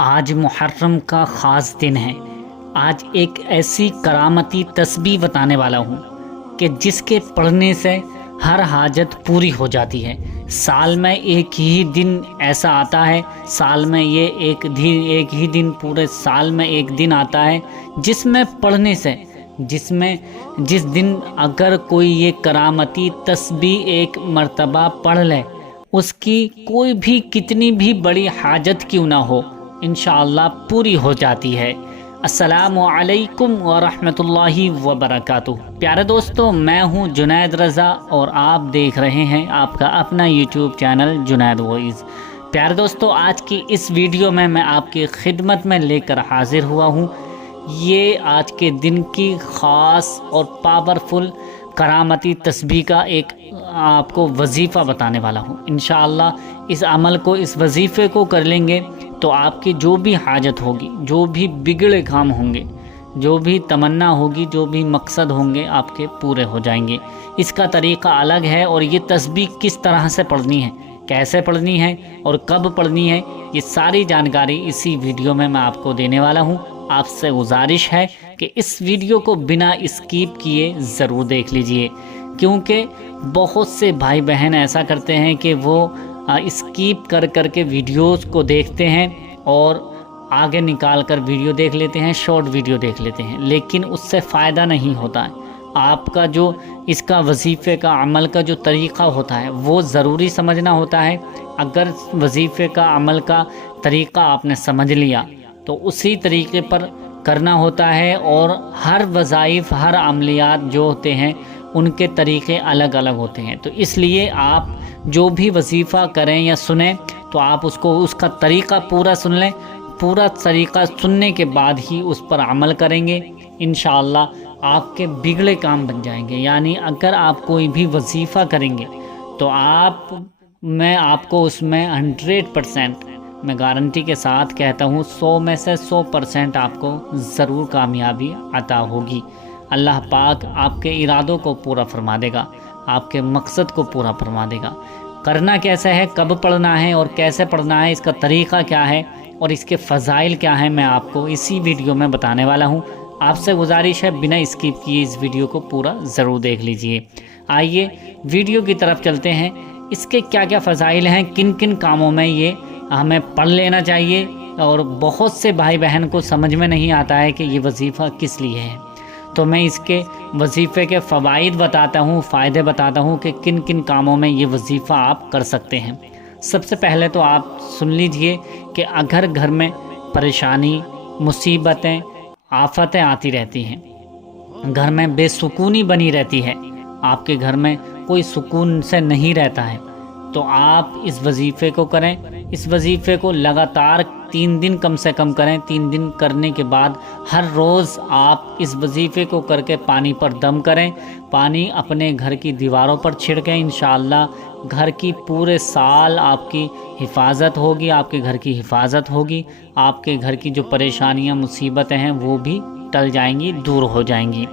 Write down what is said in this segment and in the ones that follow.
آج محرم کا خاص دن ہے۔ آج ایک ایسی کرامتی تسبیح بتانے والا ہوں کہ جس کے پڑھنے سے ہر حاجت پوری ہو جاتی ہے۔ سال میں ایک ہی دن ایسا آتا ہے، سال میں یہ ایک ہی دن پورے سال میں ایک دن آتا ہے جس میں پڑھنے سے جس دن اگر کوئی یہ کرامتی تسبیح ایک مرتبہ پڑھ لے، اس کی کوئی بھی کتنی بھی بڑی حاجت کیوں نہ ہو انشاءاللہ پوری ہو جاتی ہے۔ السلام علیکم ورحمۃ اللہ وبرکاتہ۔ پیارے دوستو، میں ہوں جنید رضا اور آپ دیکھ رہے ہیں آپ کا اپنا یوٹیوب چینل جنید وائز۔ پیارے دوستو، آج کی اس ویڈیو میں آپ کی خدمت میں لے کر حاضر ہوا ہوں۔ یہ آج کے دن کی خاص اور پاورفل کرامتی تسبیح کا ایک آپ کو وظیفہ بتانے والا ہوں۔ انشاءاللہ اس عمل کو، اس وظیفے کو کر لیں گے تو آپ کی جو بھی حاجت ہوگی، جو بھی بگڑے کام ہوں گے، جو بھی تمنا ہوگی، جو بھی مقصد ہوں گے، آپ کے پورے ہو جائیں گے۔ اس کا طریقہ الگ ہے اور یہ تسبیح کس طرح سے پڑھنی ہے، کیسے پڑھنی ہے اور کب پڑھنی ہے، یہ ساری جانکاری اسی ویڈیو میں آپ کو دینے والا ہوں۔ آپ سے گزارش ہے کہ اس ویڈیو کو بنا اسکیپ کیے ضرور دیکھ لیجئے، کیونکہ بہت سے بھائی بہن ایسا کرتے ہیں کہ وہ اسکیپ کر کے ویڈیوز کو دیکھتے ہیں اور آگے نکال کر ویڈیو دیکھ لیتے ہیں، شارٹ ویڈیو دیکھ لیتے ہیں، لیکن اس سے فائدہ نہیں ہوتا ہے۔ آپ کا جو اس کا وظیفے کا عمل کا جو طریقہ ہوتا ہے وہ ضروری سمجھنا ہوتا ہے۔ اگر وظیفے کا عمل کا طریقہ آپ نے سمجھ لیا تو اسی طریقے پر کرنا ہوتا ہے، اور ہر وظائف، ہر عملیات جو ہوتے ہیں ان کے طریقے الگ الگ ہوتے ہیں۔ تو اس لیے آپ جو بھی وظیفہ کریں یا سنیں تو آپ اس کا طریقہ پورا سن لیں۔ پورا طریقہ سننے کے بعد ہی اس پر عمل کریں گے، انشاءاللہ آپ کے بگڑے کام بن جائیں گے۔ یعنی اگر آپ کوئی بھی وظیفہ کریں گے تو میں آپ کو اس میں 100% میں گارنٹی کے ساتھ کہتا ہوں، 100 میں سے 100% آپ کو ضرور کامیابی عطا ہوگی۔ اللہ پاک آپ کے ارادوں کو پورا فرما دے گا، آپ کے مقصد کو پورا فرما دے گا۔ کرنا کیسے ہے، کب پڑھنا ہے اور کیسے پڑھنا ہے، اس کا طریقہ کیا ہے اور اس کے فضائل کیا ہیں، میں آپ کو اسی ویڈیو میں بتانے والا ہوں۔ آپ سے گزارش ہے بنا اسکپ کیے اس ویڈیو کو پورا ضرور دیکھ لیجئے۔ آئیے ویڈیو کی طرف چلتے ہیں۔ اس کے کیا کیا فضائل ہیں، کن کن کاموں میں یہ ہمیں پڑھ لینا چاہیے، اور بہت سے بھائی بہن کو سمجھ میں نہیں آتا ہے کہ یہ وظیفہ کس لیے ہے۔ تو میں اس کے وظیفے کے فوائد بتاتا ہوں، فائدے بتاتا ہوں کہ کن کن کاموں میں یہ وظیفہ آپ کر سکتے ہیں۔ سب سے پہلے تو آپ سن لیجئے کہ اگر گھر میں پریشانی، مصیبتیں، آفتیں آتی رہتی ہیں، گھر میں بے سکونی بنی رہتی ہے، آپ کے گھر میں کوئی سکون سے نہیں رہتا ہے، تو آپ اس وظیفے کو کریں۔ اس وظیفے کو لگاتار 3 دن کم سے کم کریں۔ 3 دن کرنے کے بعد ہر روز آپ اس وظیفے کو کر کے پانی پر دم کریں۔ پانی اپنے گھر کی دیواروں پر چھڑکیں، انشاءاللہ گھر کی پورے سال آپ کی حفاظت ہوگی، آپ کے گھر کی حفاظت ہوگی، آپ کے گھر کی جو پریشانیاں، مصیبتیں ہیں وہ بھی ٹل جائیں گی، دور ہو جائیں گی۔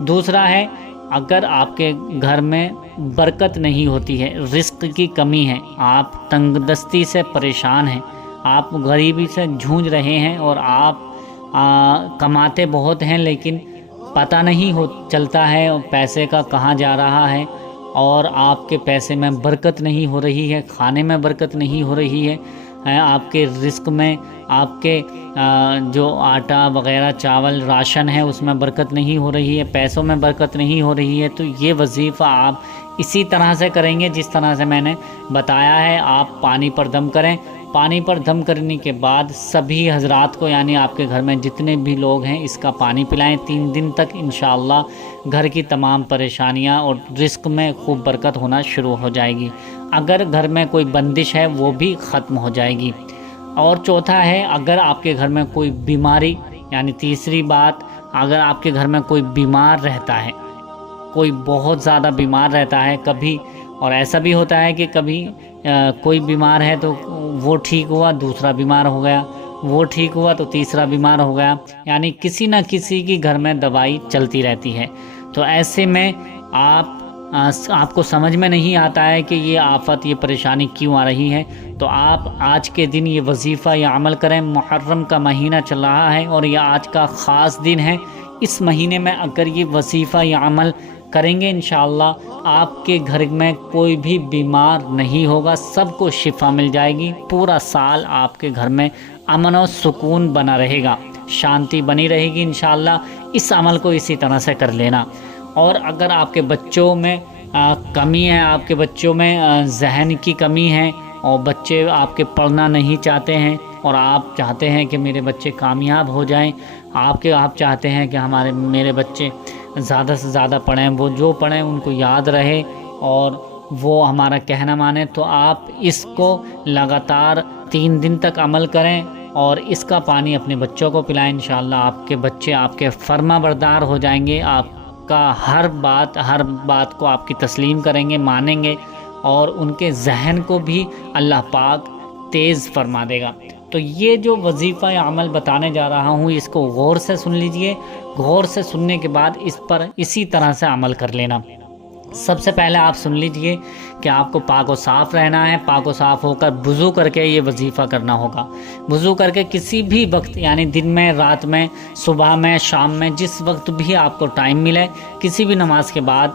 دوسرا ہے، اگر آپ کے گھر میں برکت نہیں ہوتی ہے، رزق کی کمی ہے، آپ تنگ دستی سے پریشان ہیں، آپ غریبی سے جھونج رہے ہیں اور آپ کماتے بہت ہیں لیکن پتہ نہیں چلتا ہے پیسے کا کہاں جا رہا ہے، اور آپ کے پیسے میں برکت نہیں ہو رہی ہے، کھانے میں برکت نہیں ہو رہی ہے، آپ کے رزق میں، آپ کے جو آٹا وغیرہ، چاول، راشن ہے اس میں برکت نہیں ہو رہی ہے، پیسوں میں برکت نہیں ہو رہی ہے، تو یہ وظیفہ آپ اسی طرح سے کریں گے جس طرح سے میں نے بتایا ہے۔ آپ پانی پر دم کریں۔ پانی پر دم کرنے کے بعد سبھی حضرات کو، یعنی آپ کے گھر میں جتنے بھی لوگ ہیں، اس کا پانی پلائیں 3 دن تک۔ انشاءاللہ گھر کی تمام پریشانیاں اور رزق میں خوب برکت ہونا شروع ہو جائے گی۔ اگر گھر میں کوئی بندش ہے وہ بھی ختم ہو جائے گی۔ اور چوتھا ہے، اگر آپ کے گھر میں کوئی بیماری، یعنی تیسری بات، اگر آپ کے گھر میں کوئی بیمار رہتا ہے، کوئی بہت زیادہ بیمار رہتا ہے کبھی، اور ایسا بھی ہوتا ہے کہ کبھی کوئی بیمار ہے تو وہ ٹھیک ہوا، دوسرا بیمار ہو گیا، وہ ٹھیک ہوا تو تیسرا بیمار ہو گیا، یعنی کسی نہ کسی کی گھر میں دوائی چلتی رہتی ہے، تو ایسے میں آپ آپ کو سمجھ میں نہیں آتا ہے کہ یہ آفت، یہ پریشانی کیوں آ رہی ہے، تو آپ آج کے دن یہ وظیفہ یا عمل کریں۔ محرم کا مہینہ چل رہا ہے اور یہ آج کا خاص دن ہے۔ اس مہینے میں اگر یہ وظیفہ یا عمل کریں گے انشاءاللہ آپ کے گھر میں کوئی بھی بیمار نہیں ہوگا، سب کو شفا مل جائے گی۔ پورا سال آپ کے گھر میں امن و سکون بنا رہے گا، شانتی بنی رہے گی انشاءاللہ۔ اس عمل کو اسی طرح سے کر لینا۔ اور اگر آپ کے بچوں میں کمی ہے، آپ کے بچوں میں ذہن کی کمی ہے اور بچے آپ کے پڑھنا نہیں چاہتے ہیں اور آپ چاہتے ہیں کہ میرے بچے کامیاب ہو جائیں، آپ چاہتے ہیں کہ میرے بچے زیادہ سے زیادہ پڑھیں، وہ جو پڑھیں ان کو یاد رہے اور وہ ہمارا کہنا مانیں، تو آپ اس کو لگاتار 3 دن تک عمل کریں اور اس کا پانی اپنے بچوں کو پلائیں۔ انشاءاللہ آپ کے بچے آپ کے فرما بردار ہو جائیں گے، آپ کا ہر بات کو آپ کی تسلیم کریں گے، مانیں گے اور ان کے ذہن کو بھی اللہ پاک تیز فرما دے گا۔ تو یہ جو وظیفہ یا عمل بتانے جا رہا ہوں اس کو غور سے سن لیجئے، غور سے سننے کے بعد اس پر اسی طرح سے عمل کر لینا۔ سب سے پہلے آپ سن لیجئے کہ آپ کو پاک و صاف رہنا ہے، پاک و صاف ہو کر وضو کر کے یہ وظیفہ کرنا ہوگا۔ وضو کر کے کسی بھی وقت، یعنی دن میں، رات میں، صبح میں، شام میں، جس وقت بھی آپ کو ٹائم ملے، کسی بھی نماز کے بعد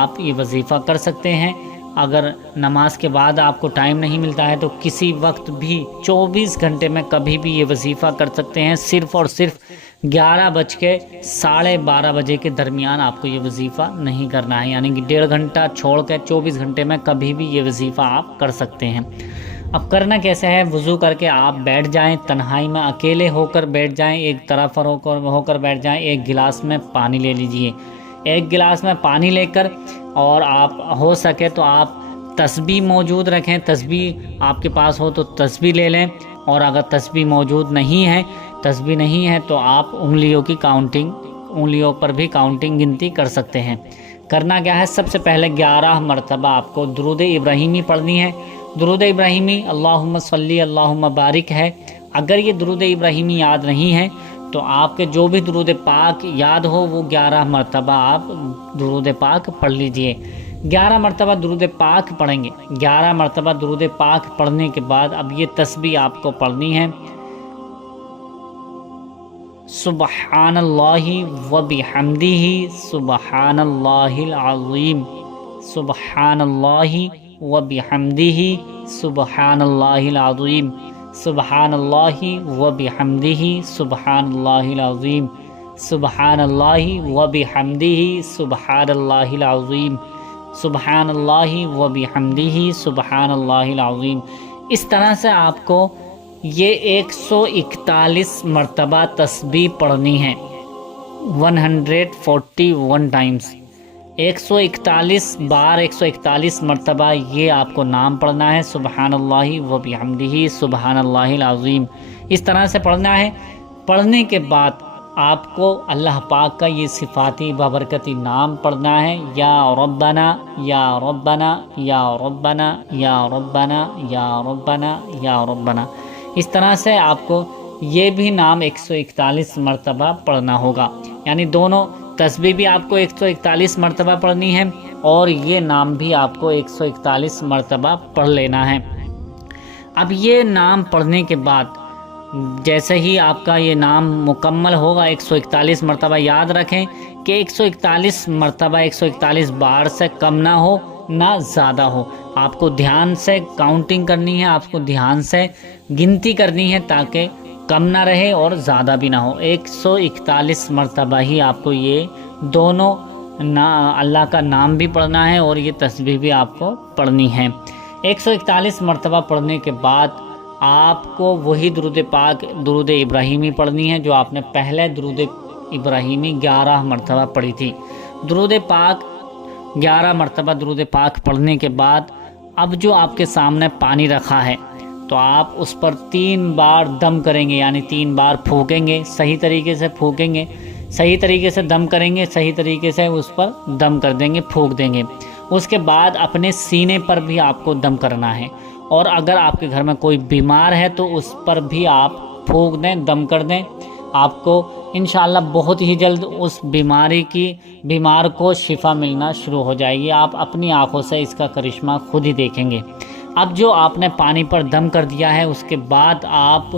آپ یہ وظیفہ کر سکتے ہیں۔ اگر نماز کے بعد آپ کو ٹائم نہیں ملتا ہے تو کسی وقت بھی 24 گھنٹے میں کبھی بھی یہ وظیفہ کر سکتے ہیں۔ صرف اور صرف 11:30 بجے کے درمیان آپ کو یہ وظیفہ نہیں کرنا ہے، یعنی کہ 1.5 گھنٹہ چھوڑ کے 24 گھنٹے میں کبھی بھی یہ وظیفہ آپ کر سکتے ہیں۔ اب کرنا کیسے ہے؟ وضو کر کے آپ بیٹھ جائیں، تنہائی میں اکیلے ہو کر بیٹھ جائیں، ایک طرف ہو کر بیٹھ جائیں، ایک گلاس میں پانی لے لیجئے۔ ایک گلاس میں پانی لے کر اور آپ ہو سکے تو آپ تسبیح موجود رکھیں، تسبیح آپ کے پاس ہو تو تسبیح لے لیں، اور اگر تسبیح موجود نہیں ہے تو آپ انگلیوں پر بھی کاؤنٹنگ گنتی کر سکتے ہیں۔ کرنا کیا ہے؟ سب سے پہلے 11 مرتبہ آپ کو درود ابراہیمی پڑھنی ہے۔ درود ابراہیمی اللہم صلی اللہم بارک ہے۔ اگر یہ درود ابراہیمی یاد نہیں ہے تو آپ کے جو بھی درود پاک یاد ہو وہ 11 مرتبہ آپ درود پاک پڑھ لیجئے۔ 11 مرتبہ درود پاک پڑھیں گے۔ 11 مرتبہ درود پاک پڑھنے کے بعد اب یہ تسبیح آپ کو پڑھنی ہے۔ سبحان اللہ و بحمدہ سبحان اللہ العظیم، سبحان اللہ و بحمدہ سبحان اللہ العظیم، سبحان اللہ و بحمدہ سبحان اللہ العظیم، سبحان اللہ و بحمدہ سبحان اللہ العظیم، سبحان اللہ و بحمدہ سبحان اللہ العظیم۔ اس طرح سے آپ کو یہ 141 مرتبہ تسبیح پڑھنی ہے، 141 ٹائمز، 141 بار، 141 مرتبہ یہ آپ کو نام پڑھنا ہے، سبحان اللہ و بحمدہ سبحان اللہ العظیم۔ اس طرح سے پڑھنا ہے۔ پڑھنے کے بعد آپ کو اللہ پاک کا یہ صفاتی بابرکتی نام پڑھنا ہے، یا ربنا یا ربنا یا ربنا یا ربنا یا ربنا یا ربنا۔ اس طرح سے آپ کو یہ بھی نام 141 مرتبہ پڑھنا ہوگا، یعنی دونوں تسبیح بھی آپ کو 141 مرتبہ پڑھنی ہے اور یہ نام بھی آپ کو 141 مرتبہ پڑھ لینا ہے۔ اب یہ نام پڑھنے کے بعد جیسے ہی آپ کا یہ نام مکمل ہوگا 141 مرتبہ، یاد رکھیں کہ 141 مرتبہ 141 بار سے کم نہ ہو نہ زیادہ ہو، آپ کو دھیان سے کاؤنٹنگ کرنی ہے، آپ کو دھیان سے گنتی کرنی ہے تاکہ کم نہ رہے اور زیادہ بھی نہ ہو۔ 141 مرتبہ ہی آپ کو یہ دونوں اللہ کا نام بھی پڑھنا ہے اور یہ تسبیح بھی آپ کو پڑھنی ہے۔ 141 مرتبہ پڑھنے کے بعد آپ کو وہی درود پاک، درود ابراہیمی پڑھنی ہے جو آپ نے پہلے درود ابراہیمی 11 مرتبہ پڑھی تھی۔ درود پاک 11 مرتبہ درود پاک پڑھنے کے بعد اب جو آپ کے سامنے پانی رکھا ہے تو آپ اس پر 3 بار دم کریں گے، یعنی 3 بار پھونکیں گے، صحیح طریقے سے پھونکیں گے، صحیح طریقے سے دم کریں گے، صحیح طریقے سے اس پر دم کر دیں گے، پھونک دیں گے۔ اس کے بعد اپنے سینے پر بھی آپ کو دم کرنا ہے، اور اگر آپ کے گھر میں کوئی بیمار ہے تو اس پر بھی آپ پھونک دیں، دم کر دیں۔ آپ کو انشاءاللہ بہت ہی جلد اس بیمار کو شفا ملنا شروع ہو جائے گی۔ آپ اپنی آنکھوں سے اس کا کرشمہ خود ہی دیکھیں گے۔ اب جو آپ نے پانی پر دم کر دیا ہے، اس کے بعد آپ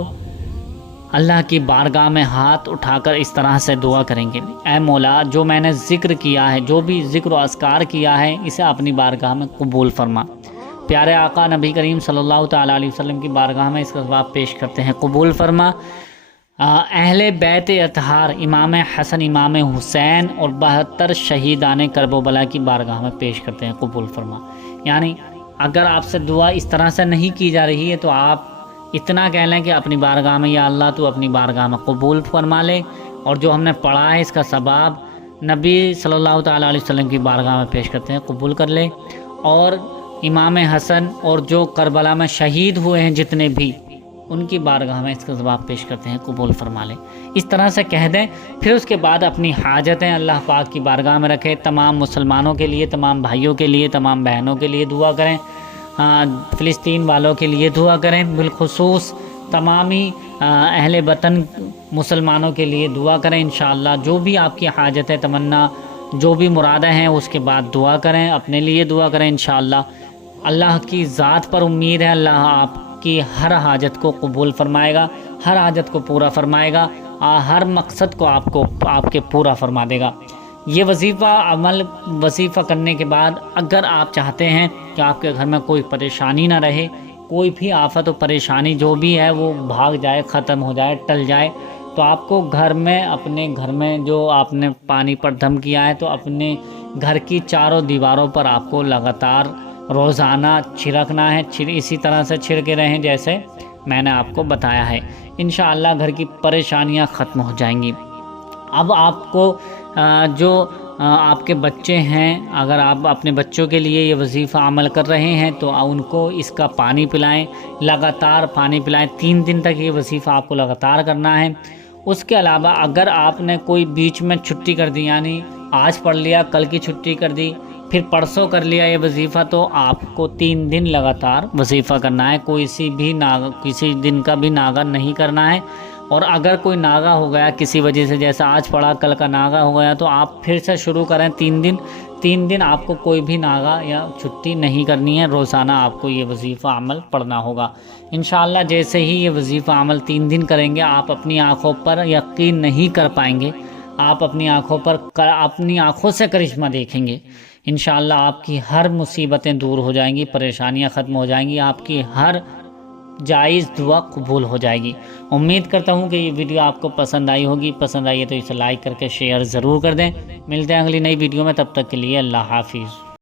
اللہ کی بارگاہ میں ہاتھ اٹھا کر اس طرح سے دعا کریں گے، اے مولا، جو میں نے ذکر کیا ہے، جو بھی ذکر و اذکار کیا ہے، اسے اپنی بارگاہ میں قبول فرما۔ پیارے آقا نبی کریم صلی اللہ تعالیٰ علیہ وسلم کی بارگاہ میں اس کا ثواب پیش کرتے ہیں، قبول فرما۔ اہل بیت اطہار امام حسن، امام حسین اور 72 شہیدان کرب و بلا کی بارگاہ میں پیش کرتے ہیں، قبول فرما۔ یعنی اگر آپ سے دعا اس طرح سے نہیں کی جا رہی ہے تو آپ اتنا کہہ لیں کہ اپنی بارگاہ میں، یا اللہ تو اپنی بارگاہ میں قبول فرما لے، اور جو ہم نے پڑھا ہے اس کا ثواب نبی صلی اللہ تعالیٰ علیہ وسلم کی بارگاہ میں پیش کرتے ہیں، قبول کر لے۔ اور امام حسن اور جو کربلا میں شہید ہوئے ہیں جتنے بھی، ان کی بارگاہ میں اس کا ثواب پیش کرتے ہیں، قبول فرما لیں۔ اس طرح سے کہہ دیں، پھر اس کے بعد اپنی حاجتیں اللہ پاک کی بارگاہ میں رکھیں۔ تمام مسلمانوں کے لیے، تمام بھائیوں کے لیے، تمام بہنوں کے لیے دعا کریں، فلسطین والوں کے لیے دعا کریں، بالخصوص تمامی اہل وطن مسلمانوں کے لیے دعا کریں۔ انشاءاللہ جو بھی آپ کی حاجتیں، تمنا، جو بھی مرادیں ہیں، اس کے بعد دعا کریں، اپنے لیے دعا کریں۔ انشاءاللہ اللہ کی ذات پر امید ہے، اللہ آپ کی ہر حاجت کو قبول فرمائے گا، ہر حاجت کو پورا فرمائے گا، ہر مقصد کو آپ کے پورا فرما دے گا۔ یہ وظیفہ کرنے کے بعد اگر آپ چاہتے ہیں کہ آپ کے گھر میں کوئی پریشانی نہ رہے، کوئی بھی آفت و پریشانی جو بھی ہے وہ بھاگ جائے، ختم ہو جائے، ٹل جائے، تو آپ کو اپنے گھر میں جو آپ نے پانی پر دم کیا ہے، تو اپنے گھر کی چاروں دیواروں پر آپ کو لگاتار روزانہ چھڑکنا ہے، اسی طرح سے چھڑکے رہیں جیسے میں نے آپ کو بتایا ہے۔ انشاءاللہ گھر کی پریشانیاں ختم ہو جائیں گی۔ اب آپ کو جو آپ کے بچے ہیں، اگر آپ اپنے بچوں کے لیے یہ وظیفہ عمل کر رہے ہیں تو ان کو اس کا پانی پلائیں، لگاتار پانی پلائیں۔ 3 دن تک یہ وظیفہ آپ کو لگاتار کرنا ہے۔ اس کے علاوہ اگر آپ نے کوئی بیچ میں چھٹی کر دی، یعنی آج پڑھ لیا، کل کی چھٹی کر دی، پھر پرسوں کر لیا یہ وظیفہ، تو آپ کو 3 دن لگاتار وظیفہ کرنا ہے، کسی دن کا بھی ناغہ نہیں کرنا ہے۔ اور اگر کوئی ناغہ ہو گیا کسی وجہ سے، جیسا آج پڑھا کل کا ناغہ ہو گیا، تو آپ پھر سے شروع کریں 3 دن آپ کو کوئی بھی ناغہ یا چھٹی نہیں کرنی ہے، روزانہ آپ کو یہ وظیفہ عمل پڑھنا ہوگا۔ انشاءاللہ جیسے ہی یہ وظیفہ عمل 3 دن کریں گے، آپ اپنی آنکھوں پر یقین نہیں کر پائیں گے، آپ اپنی آنکھوں سے کرشمہ دیکھیں گے۔ انشاءاللہ آپ کی ہر مصیبتیں دور ہو جائیں گی، پریشانیاں ختم ہو جائیں گی، آپ کی ہر جائز دعا قبول ہو جائے گی۔ امید کرتا ہوں کہ یہ ویڈیو آپ کو پسند آئی ہوگی، پسند آئی ہے تو اسے لائک کر کے شیئر ضرور کر دیں۔ ملتے ہیں اگلی نئی ویڈیو میں، تب تک کے لیے اللہ حافظ۔